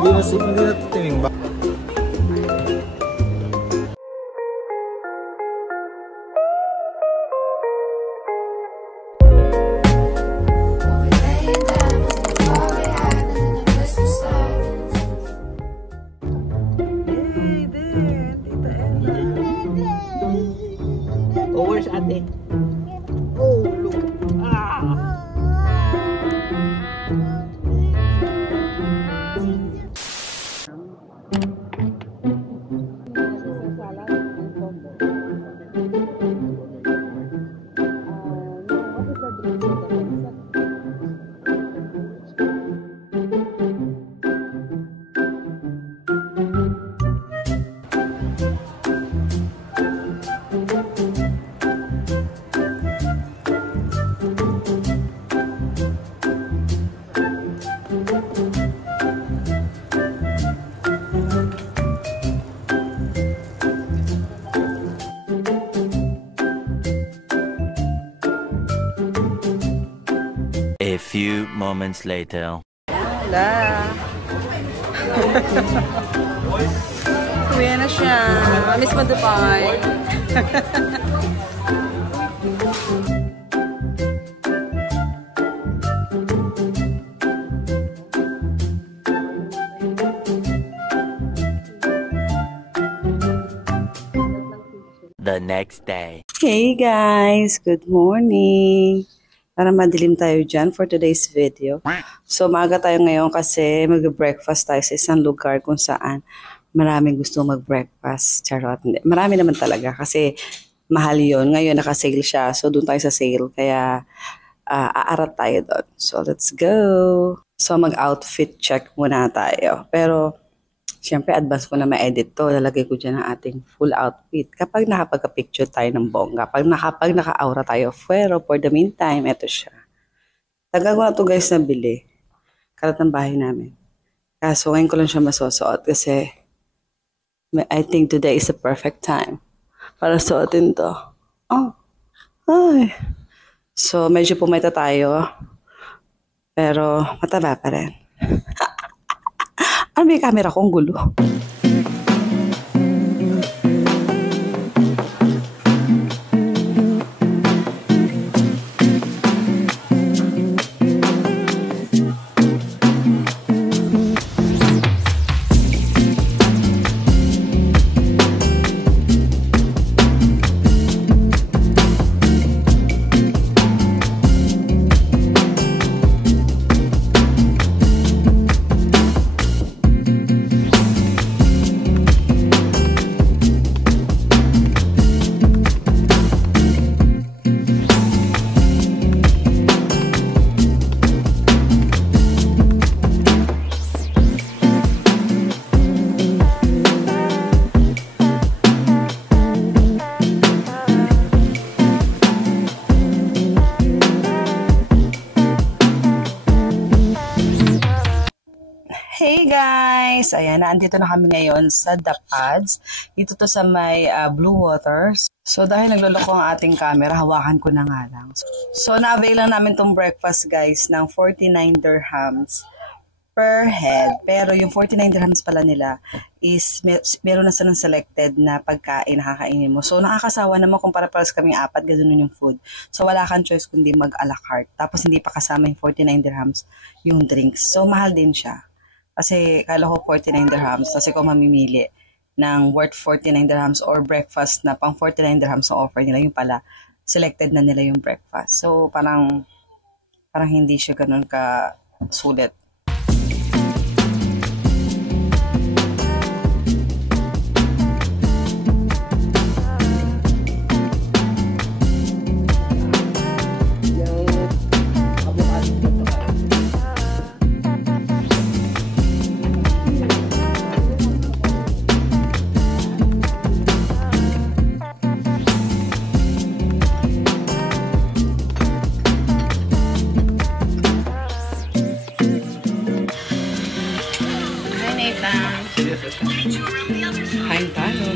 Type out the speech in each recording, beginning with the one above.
Hindi na tinimbang. Oh, where's ate? Oh, look. Ah! A few moments later. Wala. Uwi na siya. Miss mo Dubai. The next day. Hey guys! Good morning! Para madilim tayo dyan for today's video. So, maaga tayo ngayon kasi mag-breakfast tayo sa isang lugar kung saan maraming gusto mag-breakfast. Charot. Marami naman talaga kasi mahal yun. Ngayon nakasale siya. So, doon tayo sa sale. Kaya, aarat tayo doon. So, let's go! So, mag-outfit check muna tayo. Pero, siyempre, advance ko na ma-edit to. Lalagay ko dyan ang ating full outfit. Kapag nakapagka-picture tayo ng bongga, kapag naka-aura tayo, pero for the meantime, eto siya. Tagal ko na to guys nabili. Kalat ng bahay namin. Kaso ngayon ko lang siya masusuot kasi I think today is a perfect time para suotin to. Oh, ay. So, medyo pumita tayo. Pero, mataba pa rin. Ano ba yung camera ko? Ang gulo. Hey guys! Ayan, naandito na kami ngayon sa The Pads. Dito to sa may Blue Waters. So dahil nagluloko ang ating camera, hawakan ko na nga lang. So na-avail lang namin tong breakfast guys ng 49 dirhams per head. Pero yung 49 dirhams pala nila is meron na silang selected na pagkain na kakainin mo. So nakakasawa naman kung para-paras kaming apat, ganoon yung food. So wala kang choice kundi mag-a la carte. Tapos hindi pa kasama yung 49 dirhams yung drinks. So mahal din siya. Kasi kala ko 49 dirhams. Kasi kung mamimili ng worth 49 dirhams or breakfast na pang 49 dirhams sa offer nila, yung pala, selected na nila yung breakfast. So, parang hindi siya ganun ka sulit. Kain tayo.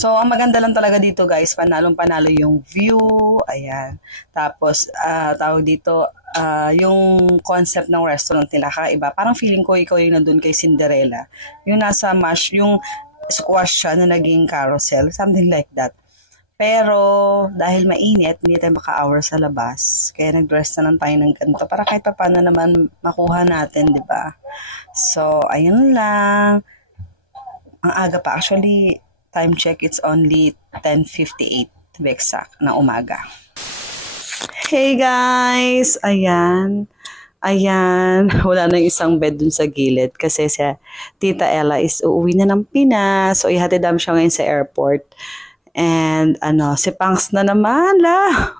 So, ang maganda lang talaga dito guys, panalong-panalo yung view, ayan. Tapos, tawag dito, yung concept ng restaurant nila kaiba. Parang feeling ko ikaw yung nandun kay Cinderella. Yung nasa mash, yung squash siya na naging carousel, something like that. Pero, dahil mainit, hindi tayo maka-hour sa labas. Kaya nag-dress na lang tayo ng ganito para kahit pa paano naman makuha natin, di ba? So, ayun lang. Ang aga pa. Actually, time check, it's only 10:58 to be exact na umaga. Hey guys! Ayan. Ayan. Wala na isang bed dun sa gilid kasi si Tita Ella is uuwi na ng Pinas. So, ihatid namin siya ngayon sa airport. And si Pangs na naman la.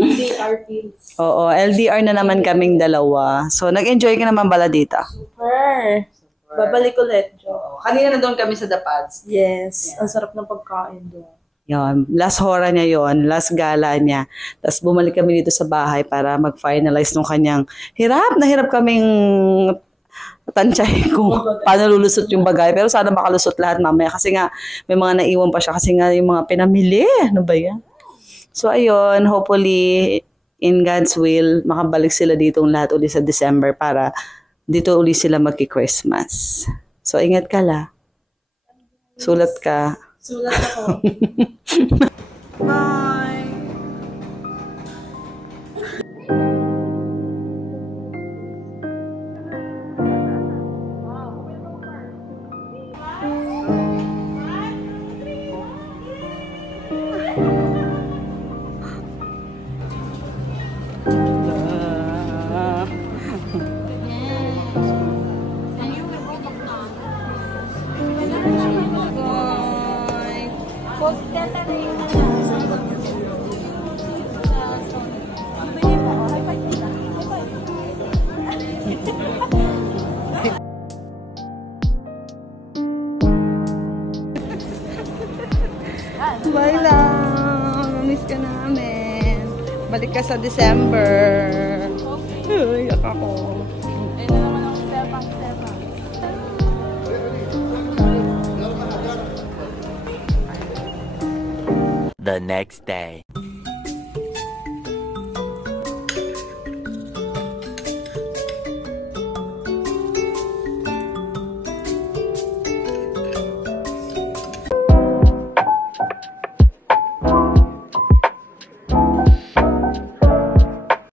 LDR feels. Oo, LDR na naman kaming dalawa. So, nag-enjoy ka naman bala dito? Super. Babalik ulit, Jo. Kanina na doon kami sa The Pads. Yes. Ang sarap ng pagkain doon. Yon, last hora niya yon, last gala niya. Tapos bumalik kami dito sa bahay para mag-finalize nung kanyang hirap kaming tansyahin kung paano lulusot yung bagay. Pero sana makalusot lahat mamaya kasi nga may mga naiwan pa siya kasi nga yung mga pinamili. Ano ba yan? So ayun, hopefully in God's will, makabalik sila dito lahat uli sa December para dito uli sila magki-Christmas. So ingat ka la. Sulat ka. Sulat ako. Bye! Bye lang. Miss ka namin. Balik ka sa December. Ay, ako. Ayun na naman ang sepang. The next day.